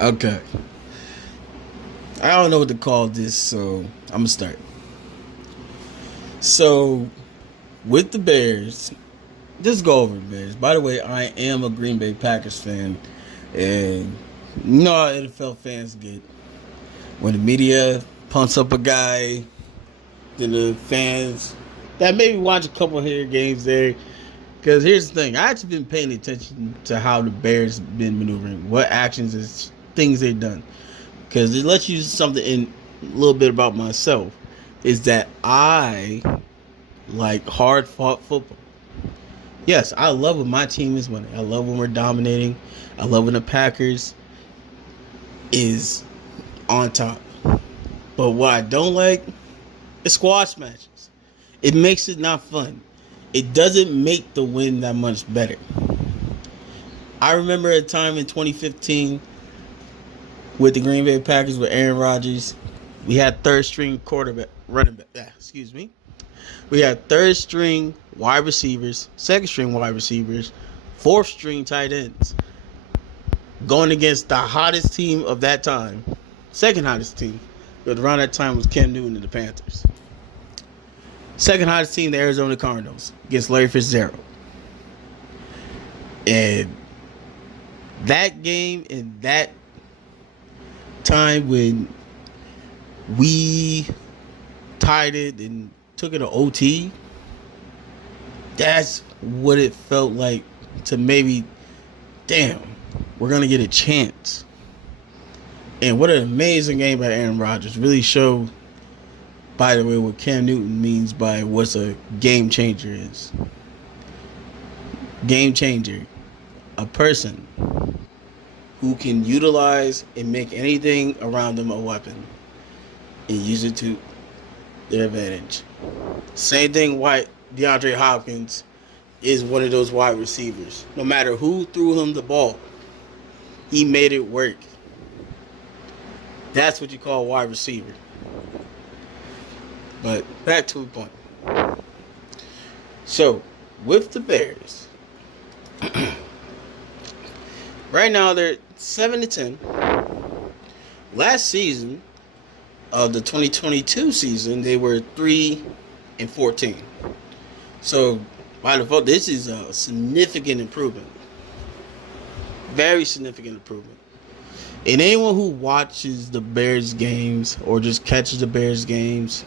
Okay. I don't know what to call this, so I'm gonna start. So with the Bears, just go over the Bears. By the way, I am a Green Bay Packers fan, and you know how NFL fans get when the media pumps up a guy, then the fans that maybe watch a couple of their games there. Because here's the thing, I actually been paying attention to how the Bears been maneuvering, what actions is things they've done. Because it lets you something in a little bit about myself is that I like hard fought football. Yes, I love when my team is winning. I love when we're dominating. I love when the Packers is on top. But what I don't like is squash matches. It makes it not fun. It doesn't make the win that much better. I remember a time in 2015 with the Green Bay Packers with Aaron Rodgers. We had third string quarterback, running back. Excuse me. We had third string wide receivers, second string wide receivers, fourth string tight ends going against the hottest team of that time, second hottest team. But around that time was Cam Newton and the Panthers. Second hottest team, the Arizona Cardinals, against Larry Fitzgerald. And that game and that time when we tied it and took it to OT, that's what it felt like to maybe, damn, we're going to get a chance. And what an amazing game by Aaron Rodgers. Really showed, by the way, what Cam Newton means by what's a game changer is. Game changer. A person who can utilize and make anything around them a weapon and use it to their advantage. Same thing, DeAndre Hopkins is one of those wide receivers. No matter who threw him the ball, he made it work. That's what you call a wide receiver. But back to the point. So, with the Bears, right now they're 7-10. Last season of the 2022 season, they were 3-14. So, by default, this is a significant improvement. Very significant improvement. And anyone who watches the Bears games or just catches the Bears games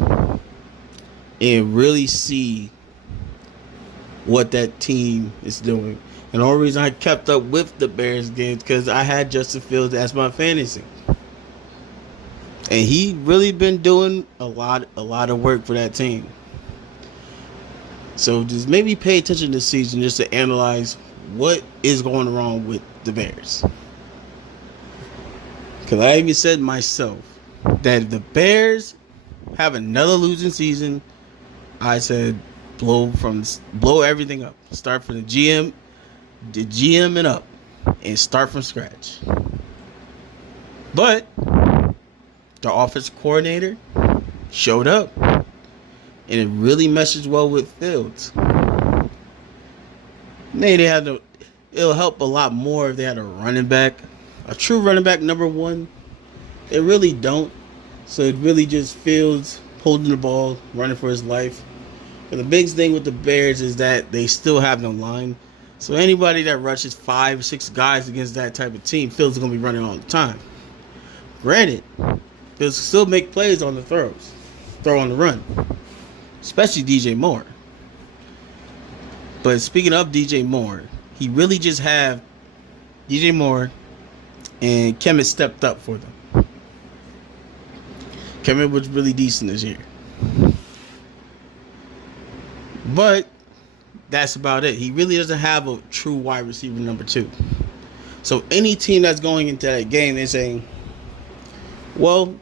and really see what that team is doing. And the only reason I kept up with the Bears games because I had Justin Fields as my fantasy. And he really been doing a lot of work for that team. So just maybe pay attention this season just to analyze what is going wrong with the Bears. Because I even said myself that if the Bears have another losing season, I said blow everything up. Start from the GM and up, and start from scratch. But the offensive coordinator showed up, and it really meshes well with Fields. It'll help a lot more if they had a running back. A true running back, number one, they really don't. So it really just Fields holding the ball, running for his life. And the biggest thing with the Bears is that they still have no line. So anybody that rushes 5 or 6 guys against that type of team, Fields is going to be running all the time. Granted, Fields still make plays on the throw on the run, especially DJ Moore. But speaking of DJ Moore, he really just have DJ Moore and Kemet stepped up for them. Kemet was really decent this year. But that's about it. He really doesn't have a true wide receiver number 2. So any team that's going into that game, they're saying, well,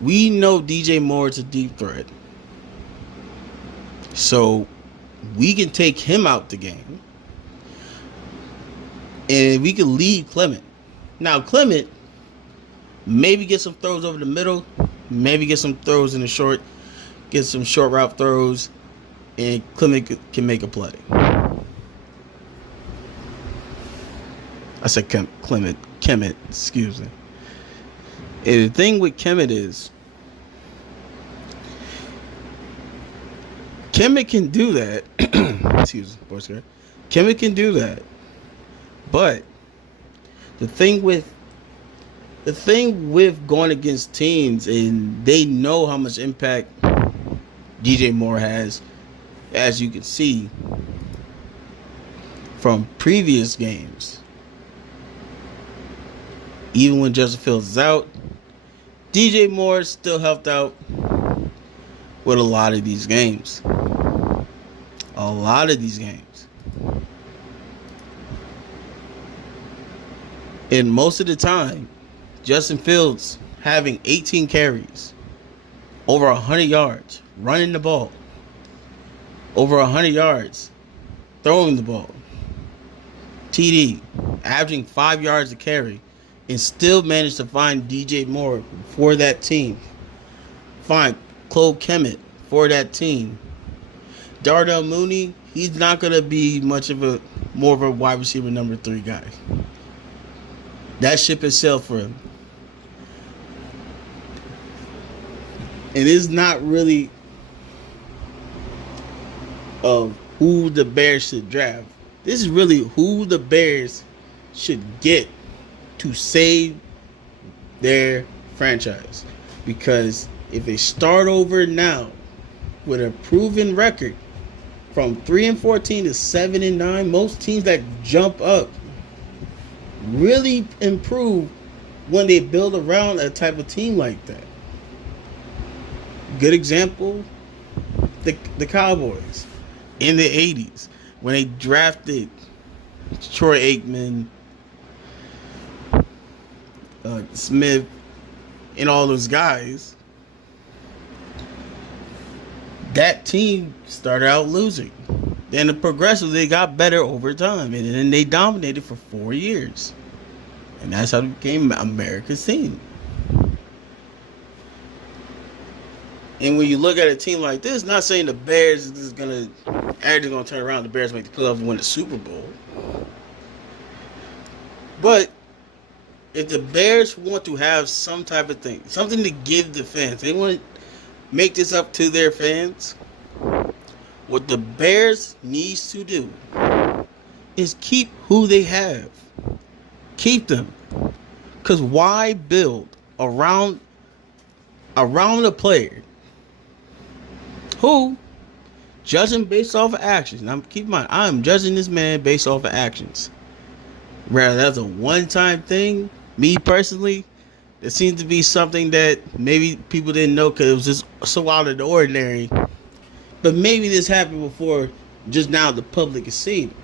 we know DJ Moore is a deep threat. So we can take him out the game. And we can leave Clement. Now, Clement maybe get some throws over the middle, maybe get some throws in the short, get some short route throws, and Clement can make a play. I said Clement. Kemet, excuse me. And the thing with Kemet is, Kemet can do that. Excuse me, voice crack. Kemet can do that. But the thing with going against teams, and they know how much impact DJ Moore has, as you can see from previous games. Even when Justin Fields is out, DJ Moore still helped out with a lot of these games. A lot of these games. And most of the time, Justin Fields having 18 carries, over 100 yards, running the ball, over 100 yards, throwing the ball, TD, averaging 5 yards a carry, and still managed to find DJ Moore for that team. Find Cole Kemet for that team. Darnell Mooney, he's not going to be more of a wide receiver number 3 guy. That ship has sailed for him. And it's not really of who the Bears should draft. This is really who the Bears should get to save their franchise. Because if they start over now with a proven record from 3-14 to 7-9, most teams that jump up really improve when they build around a type of team like that. Good example, the Cowboys in the 80s when they drafted Troy Aikman, Smith, and all those guys. That team started out losing. Then progressively they got better over time, and then they dominated for 4 years, and that's how it became America's team. And when you look at a team like this, not saying the Bears is everything's gonna turn around, the Bears make the playoffs and win the Super Bowl, but if the Bears want to have some type of thing, something to give the fans, they want to make this up to their fans. What the Bears needs to do is keep who they have. Keep them. Because why build around a player who, judging based off of actions, now keep in mind, I'm judging this man based off of actions. Rather, that's a one-time thing. Me personally, it seems to be something that maybe people didn't know because it was just so out of the ordinary. But maybe this happened before, just now the public is seeing it.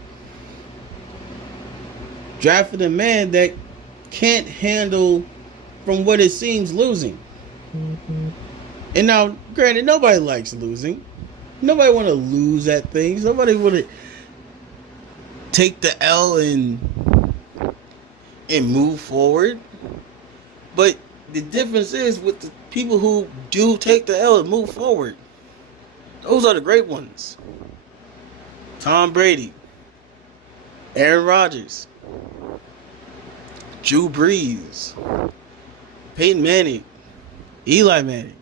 Drafting a man that can't handle, from what it seems, losing. And now, granted, nobody likes losing. Nobody want to lose at things. Nobody want to take the L and move forward. But the difference is with the people who do take the L and move forward, those are the great ones. Tom Brady, Aaron Rodgers, Drew Brees, Peyton Manning, Eli Manning.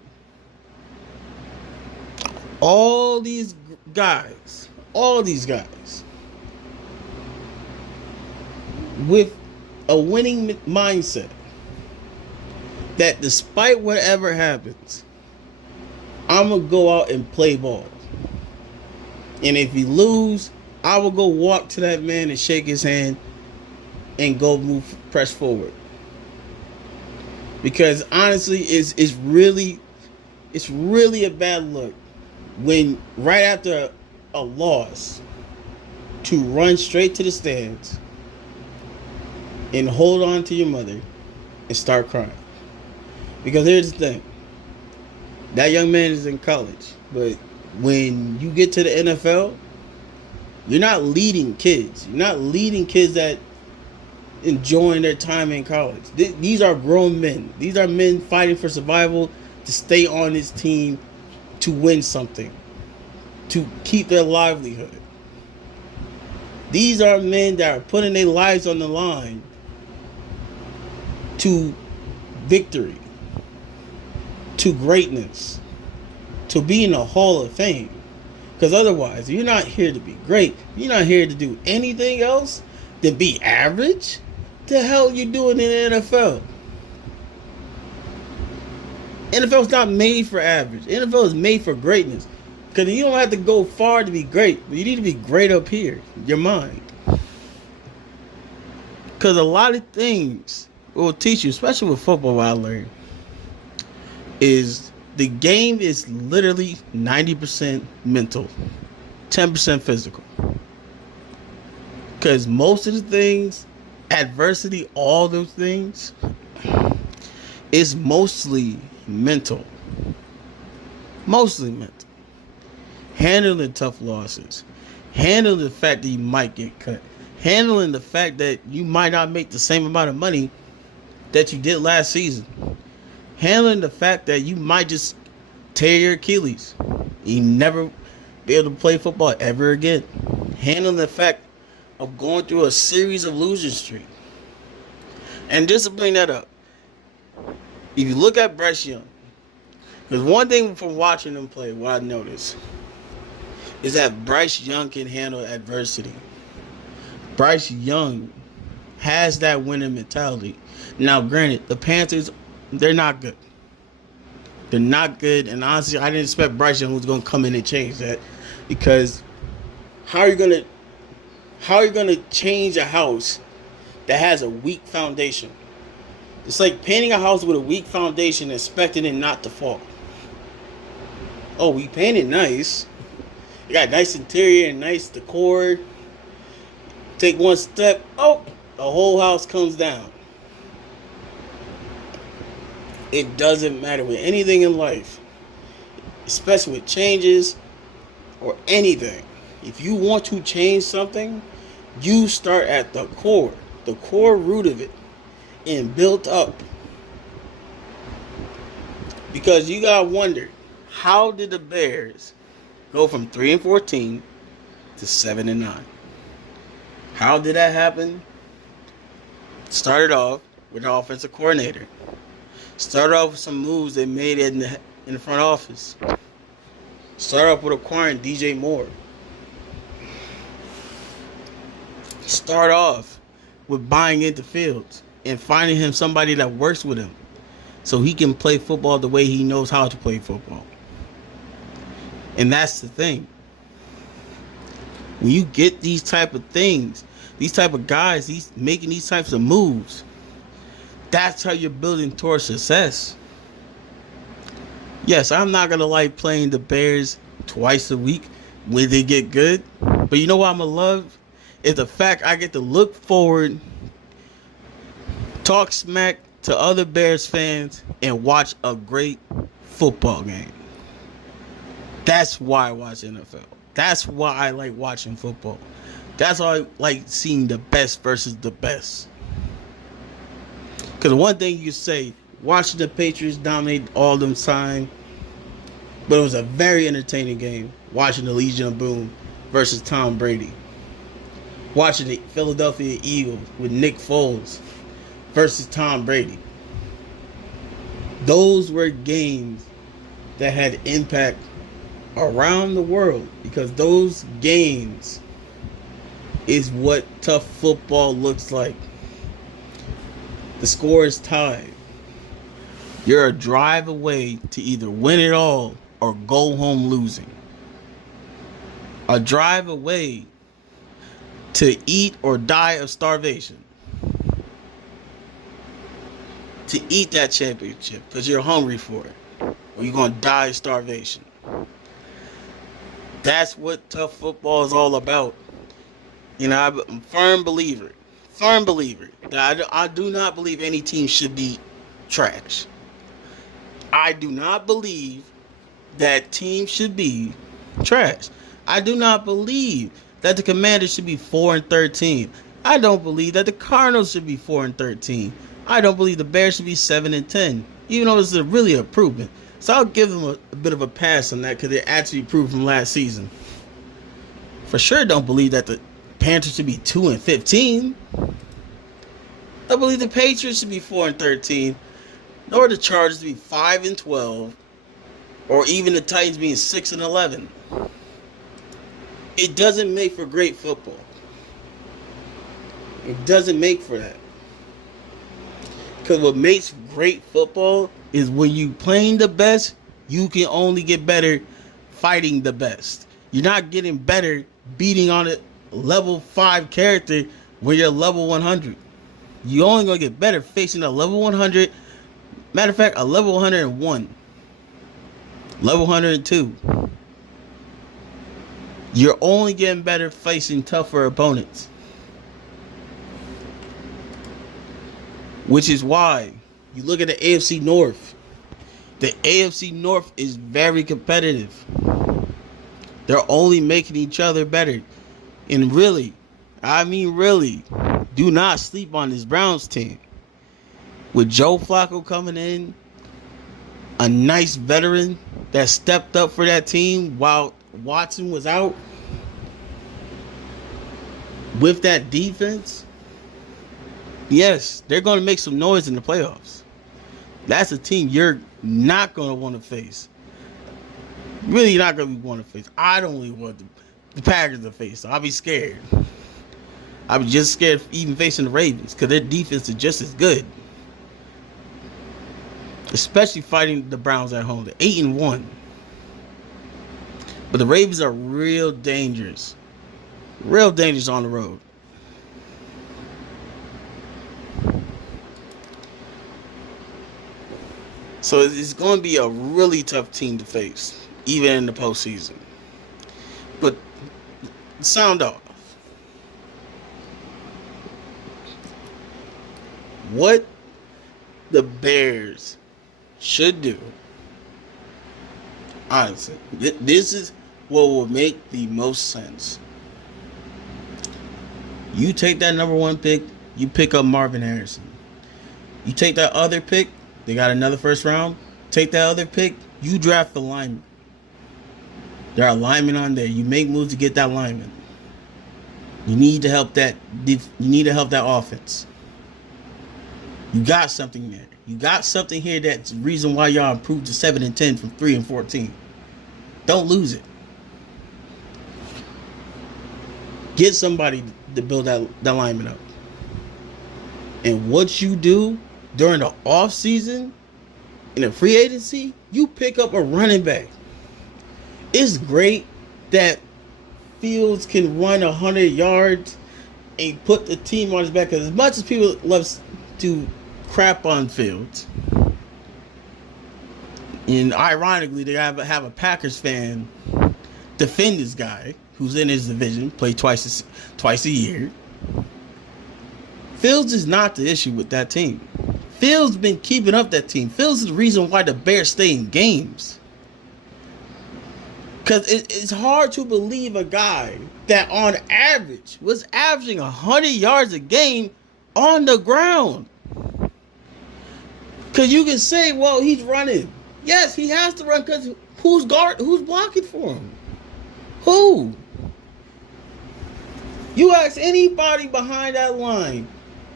All these guys with a winning mindset, that despite whatever happens, I'm going to go out and play ball. And if you lose, I will go walk to that man and shake his hand and go press forward. Because honestly, it's really a bad look when right after a loss to run straight to the stands and hold on to your mother and start crying. Because here's the thing. That young man is in college. But when you get to the NFL, you're not leading kids. You're not leading kids that enjoying their time in college. These are grown men. These are men fighting for survival, to stay on this team, to win something, to keep their livelihood. These are men that are putting their lives on the line to victory, to greatness, to be in the Hall of Fame. Because otherwise, you're not here to be great. You're not here to do anything else than be average. The hell you doing in the NFL? NFL's not made for average. NFL is made for greatness. Because you don't have to go far to be great. But you need to be great up here. Your mind. Because a lot of things will teach you, especially with football, what I learned, is the game is literally 90% mental, 10% physical. Because most of the things, adversity, all those things, is mostly mental. Mostly mental. Handling tough losses. Handling the fact that you might get cut. Handling the fact that you might not make the same amount of money that you did last season. Handling the fact that you might just tear your Achilles. You never be able to play football ever again. Handling the fact of going through a series of losing streaks. And just to bring that up, if you look at Bryce Young, because one thing from watching him play, what I noticed, is that Bryce Young can handle adversity. Bryce Young has that winning mentality. Now, granted, the Panthers, they're not good. They're not good, and honestly, I didn't expect Bryce Young was going to come in and change that, because how are you going to change a house that has a weak foundation? It's like painting a house with a weak foundation, expecting it not to fall. Oh, we painted nice. You got nice interior and nice decor. Take one step, oh, the whole house comes down. It doesn't matter with anything in life, especially with changes or anything. If you want to change something, you start at the core root of it, and build up. Because you gotta wonder, how did the Bears go from 3-14 to 7-9? How did that happen? Started off with an offensive coordinator. Started off with some moves they made in the front office. Started off with acquiring DJ Moore. Start off with buying into Fields and finding him somebody that works with him so he can play football the way he knows how to play football. And that's the thing. When you get these type of things, these type of guys, making these types of moves, that's how you're building towards success. Yes, I'm not going to like playing the Bears twice a week when they get good. But you know what I'm going to love? Is the fact I get to look forward, talk smack to other Bears fans, and watch a great football game. That's why I watch NFL. That's why I like watching football. That's why I like seeing the best versus the best. Because one thing you say, watching the Patriots dominate all them time, but it was a very entertaining game watching the Legion of Boom versus Tom Brady. Watching the Philadelphia Eagles with Nick Foles versus Tom Brady. Those were games that had impact around the world, because those games is what tough football looks like. The score is tied. You're a drive away to either win it all or go home losing. A drive away to eat or die of starvation. To eat that championship because you're hungry for it, or you're going to die of starvation. That's what tough football is all about. You know, I'm a firm believer that I do not believe any team should be trash. I do not believe that teams should be trash. I do not believe that the Commanders should be 4-13. I don't believe that the Cardinals should be 4-13. I don't believe the Bears should be 7-10. Even though this is really a improvement. So I'll give them a bit of a pass on that because they actually improved from last season. For sure don't believe that the Panthers should be 2-15. I believe the Patriots should be 4-13, nor the Chargers to be 5-12, or even the Titans being 6-11. It doesn't make for great football. It doesn't make for that. Because what makes great football is when you playing the best, you can only get better fighting the best. You're not getting better beating on a level 5 character when you're level 100. You only gonna get better facing a level 100. Matter of fact, a level 101, level 102. You're only getting better facing tougher opponents. Which is why you look at the AFC North. The AFC North is very competitive. They're only making each other better. And really, I mean really, do not sleep on this Browns team. With Joe Flacco coming in, a nice veteran that stepped up for that team while Watson was out. With that defense, yes, they're going to make some noise in the playoffs. That's a team you're not going to want to face. Really not going to want to face. I don't really want the Packers to face. So I'll be scared. I'll be just scared of even facing the Ravens because their defense is just as good. Especially fighting the Browns at home. They're 8-1. But the Ravens are real dangerous. Real dangerous on the road. So it's going to be a really tough team to face, even in the postseason. But sound off. What the Bears should do, honestly, this is what will make the most sense. You take that number 1 pick, you pick up Marvin Harrison. You take that other pick, they got another first round. Take that other pick, you draft the lineman. There are linemen on there. You make moves to get that lineman. You need to help that. You need to help that offense. You got something there. You got something here that's the reason why y'all improved to 7-10 from 3-14. Don't lose it. Get somebody to build that lineman up. And what you do during the off season in a free agency, you pick up a running back. It's great that Fields can run 100 yards and put the team on his back. Because as much as people love to crap on Fields, and ironically, they have a Packers fan defend this guy who's in his division, play twice a year. Fields is not the issue with that team. Fields been keeping up that team. Fields is the reason why the Bears stay in games. Because it's hard to believe a guy that on average was averaging 100 yards a game on the ground. Because you can say, well, he's running. Yes, he has to run because who's blocking for him? Who? You ask anybody behind that line,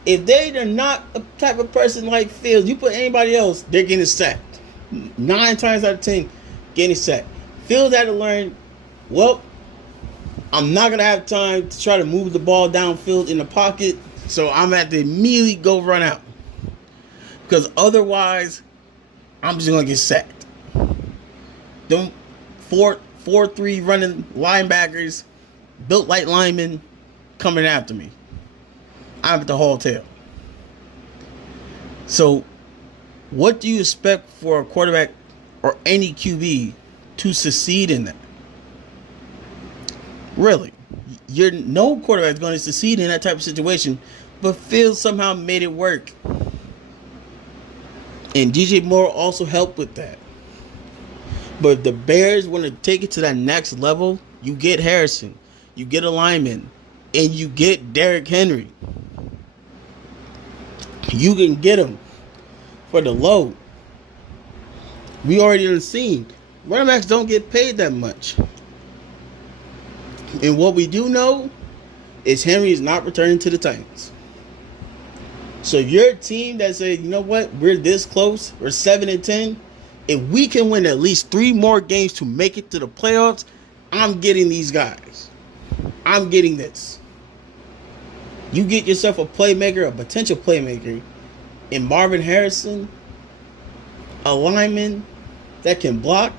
if they are not a type of person like Fields, you put anybody else, they're getting sacked. 9 times out of 10, getting sacked. Fields had to learn, well, I'm not going to have time to try to move the ball downfield in the pocket, so I'm going to have to immediately go run out. Because otherwise, I'm just going to get sacked. Them 4-3 running linebackers, built like linemen, coming after me. I'm at the whole tail. So, what do you expect for a quarterback or any QB to succeed in that? Really, no quarterback is going to succeed in that type of situation, but Fields somehow made it work. And DJ Moore also helped with that. But if the Bears want to take it to that next level, you get Harrison, you get a lineman, and you get Derrick Henry. You can get him for the low. We already done seen running backs don't get paid that much. And what we do know is Henry is not returning to the Titans. So your team that said, you know what, we're this close, we're 7-10. If we can win at least 3 more games to make it to the playoffs, I'm getting these guys. I'm getting this. You get yourself a playmaker, a potential playmaker, in Marvin Harrison, a lineman that can block,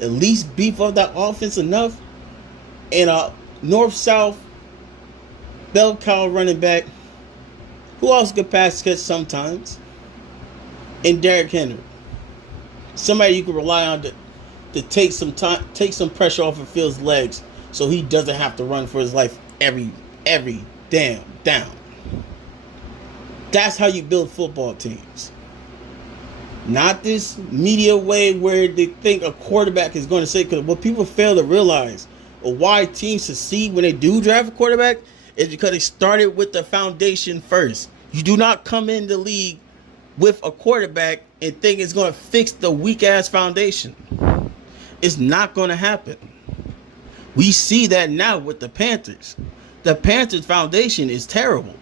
at least beef up that offense enough, and a north-south bell cow running back who also could pass catch sometimes, and Derrick Henry. Somebody you can rely on to take some time, take some pressure off of Phil's legs so he doesn't have to run for his life every damn down. That's how you build football teams. Not this media way where they think a quarterback is going to say, because what people fail to realize, or why teams succeed when they do draft a quarterback, is because they started with the foundation first. You do not come in the league with a quarterback and think it's going to fix the weak-ass foundation. It's not going to happen. We see that now with the Panthers. The Panthers foundation is terrible.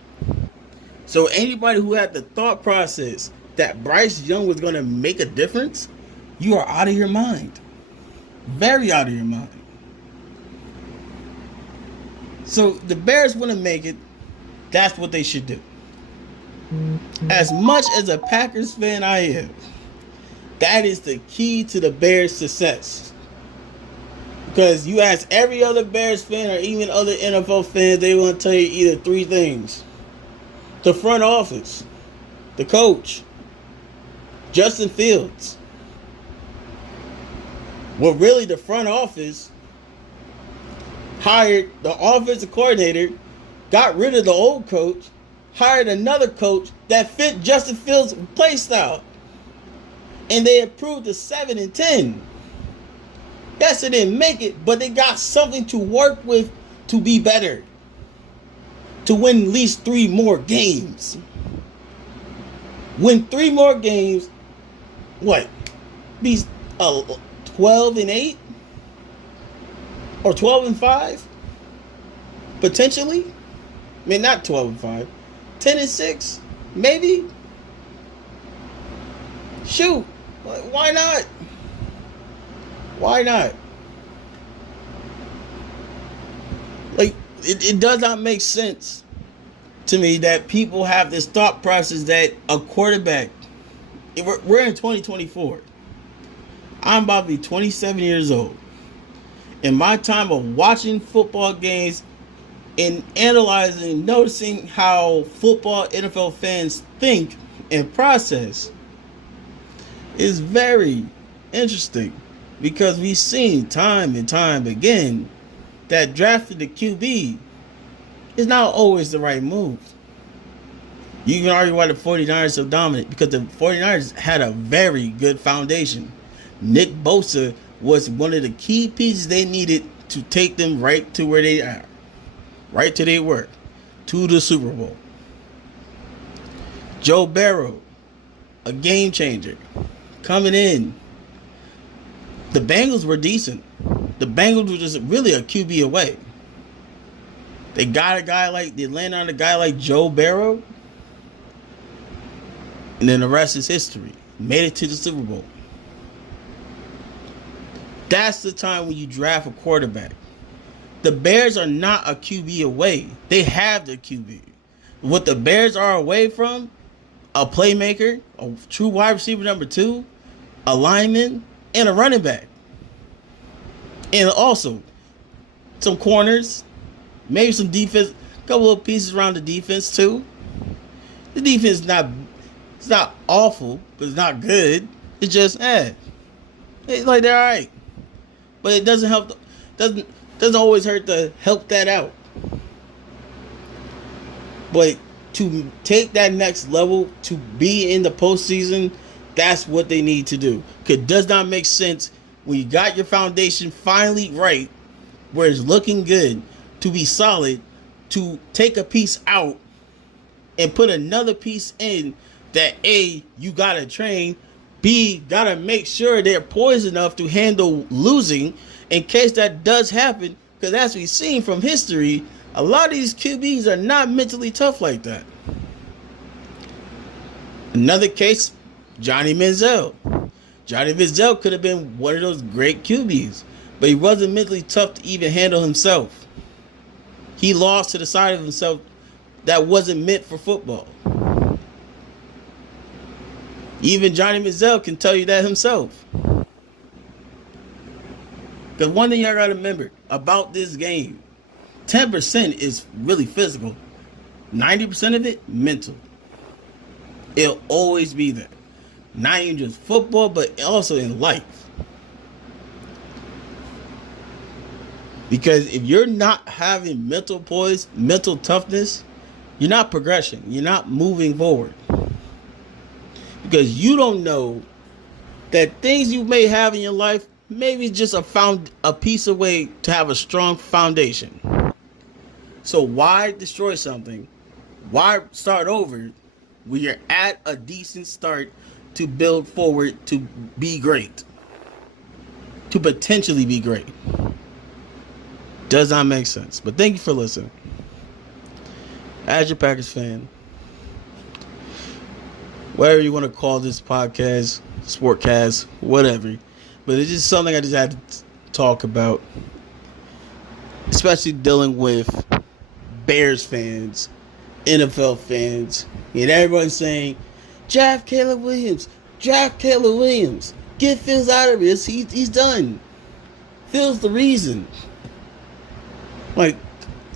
So anybody who had the thought process that Bryce Young was going to make a difference, you are out of your mind. Very out of your mind. So the Bears want to make it. That's what they should do. As much as a Packers fan I am, that is the key to the Bears' success. Because you ask every other Bears fan or even other NFL fans, they want to tell you either 3 things. The front office, the coach, Justin Fields. Well, really, the front office hired the offensive coordinator, got rid of the old coach, hired another coach that fit Justin Fields' play style. And they improved to 7-10. Yes, they didn't make it, but they got something to work with to be better. To win at least 3 more games. Win 3 more games. What? Be 12-8? Or 12-5? Potentially? I mean, not 12-5. 10-6? Maybe? Shoot. Why not? Why not? Like, it does not make sense to me that people have this thought process that a quarterback, we're in 2024. I'm about to be 27 years old. In my time of watching football games and analyzing, noticing how football NFL fans think and process is very interesting, because we've seen time and time again that drafting the QB is not always the right move. You can argue why the 49ers are so dominant, because the 49ers had a very good foundation. Nick Bosa was one of the key pieces they needed to take them right to where they are. Right to their work. To the Super Bowl. Joe Burrow, a game changer. Coming in. The Bengals were decent. The Bengals were just really a QB away. They landed on a guy like Joe Burrow. And then the rest is history. Made it to the Super Bowl. That's the time when you draft a quarterback. The Bears are not a QB away. They have the QB. What the Bears are away from, a playmaker, a true wide receiver number 2, a lineman, and a running back. And also some corners, maybe some defense, a couple of pieces around the defense too. The defense is not awful, but it's not good. It's just it's like they're alright. But it doesn't help, doesn't always hurt to help that out. But to take that next level, to be in the postseason, that's what they need to do. Because it does not make sense when you got your foundation finally right, where it's looking good, to be solid, to take a piece out and put another piece in that A, you got to train, B, got to make sure they're poised enough to handle losing in case that does happen. Because as we've seen from history, a lot of these QBs are not mentally tough like that. Another case, Johnny Manziel. Johnny Manziel could have been one of those great QBs, but he wasn't mentally tough to even handle himself. He lost to the side of himself that wasn't meant for football. Even Johnny Manziel can tell you that himself. Because one thing y'all got to remember about this game, 10% is really physical. 90% of it, mental. It'll always be there. Not even just football, but also in life. Because if you're not having mental poise, mental toughness, you're not progressing. You're not moving forward. Because you don't know that things you may have in your life, maybe just a piece of way to have a strong foundation. So why destroy something? Why start over when you're at a decent start to build forward to be great? To potentially be great. Does not make sense. But thank you for listening. As your Packers fan, whatever you want to call this podcast, sportcast, whatever. But it's just something I just had to talk about. Especially dealing with Bears fans, NFL fans, and everyone saying, draft Caleb Williams, draft Caleb Williams. Get Fields out of this. He's done. Fields the reason. Like,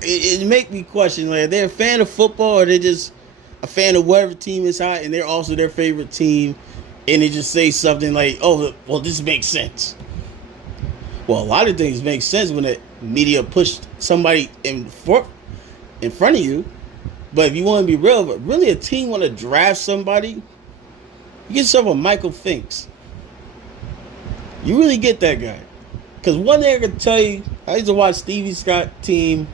it make me question, like, are they a fan of football or are they just a fan of whatever team is hot and they're also their favorite team and they just say something like, oh, well, this makes sense. Well, a lot of things make sense when the media pushed somebody in front of you. But if you want to be real, but really a team want to draft somebody, you get yourself a Michael Finks. You really get that guy. Because one thing I can tell you, I used to watch Stevie Scott team,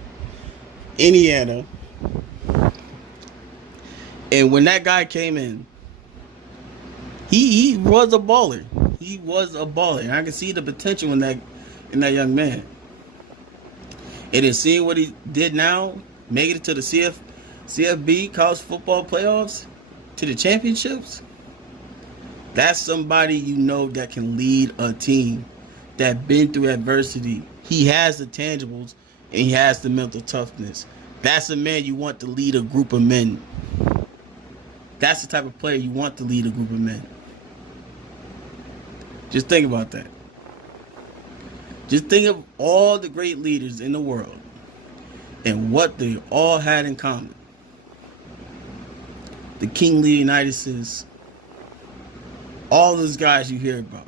Indiana. And when that guy came in, he was a baller. He was a baller. And I can see the potential in that young man. And then seeing what he did now, making it to the CFB college football playoffs, to the championships, that's somebody you know that can lead a team that been through adversity. He has the tangibles and he has the mental toughness. That's a man you want to lead a group of men. That's the type of player you want to lead a group of men. Just think about that. Just think of all the great leaders in the world and what they all had in common. The King Leonidas, all those guys you hear about.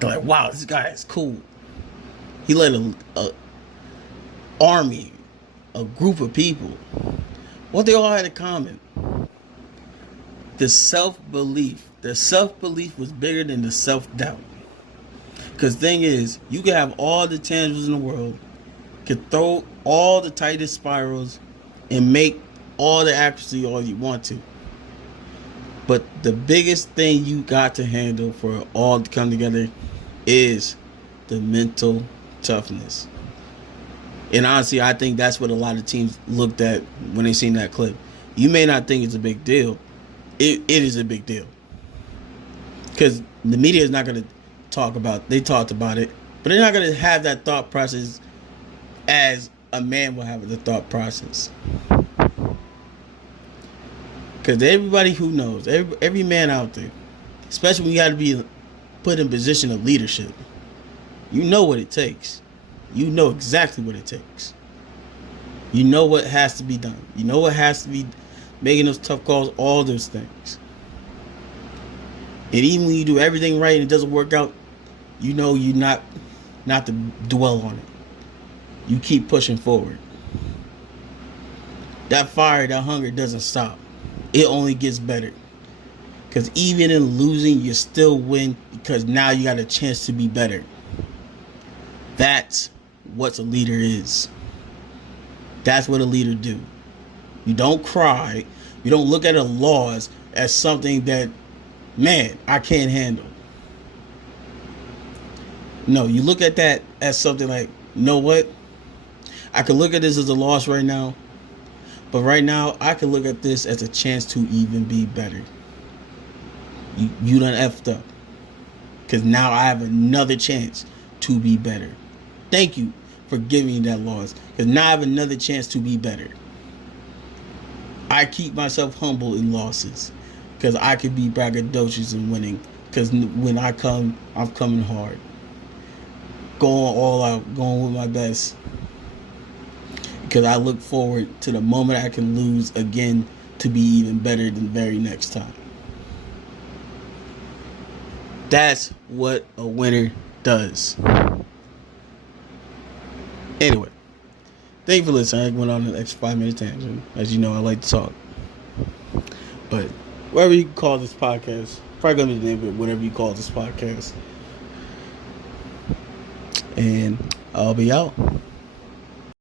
They're like, wow, this guy is cool. He led a army, a group of people. What they all had in common? The self-belief. The self-belief was bigger than the self-doubt. Because the thing is, you can have all the tangibles in the world, can throw all the tightest spirals, and make all the accuracy all you want to. But the biggest thing you got to handle for it all to come together is the mental toughness. And honestly, I think that's what a lot of teams looked at when they seen that clip. You may not think it's a big deal. It is a big deal. Because the media is not going to talk about, they talked about it, but they're not going to have that thought process as a man will have the thought process. Because everybody who knows, every man out there, especially when you got to be put in position of leadership, you know what it takes. You know exactly what it takes. You know what has to be done. You know what has to be making those tough calls, all those things. And even when you do everything right and it doesn't work out, you know you not to dwell on it. You keep pushing forward. That fire, that hunger doesn't stop. It only gets better. Because even in losing, you still win because now you got a chance to be better. That's what a leader is. That's what a leader do. You don't cry. You don't look at a loss as something that, man, I can't handle. No, you look at that as something like, you know what? I can look at this as a loss right now, But right now, I can look at this as a chance to even be better. You done effed up. Because now I have another chance to be better. Thank you for giving me that loss. Because now I have another chance to be better. I keep myself humble in losses. Because I could be braggadocious in winning. Because when I come, I'm coming hard. Going all out. Going with my best. Because I look forward to the moment I can lose again to be even better than the very next time. That's what a winner does. Anyway, thank you for listening. I went on an extra 5-minute tangent. As you know, I like to talk. But whatever you call this podcast, probably going to be the name of it, whatever you call this podcast. And I'll be out.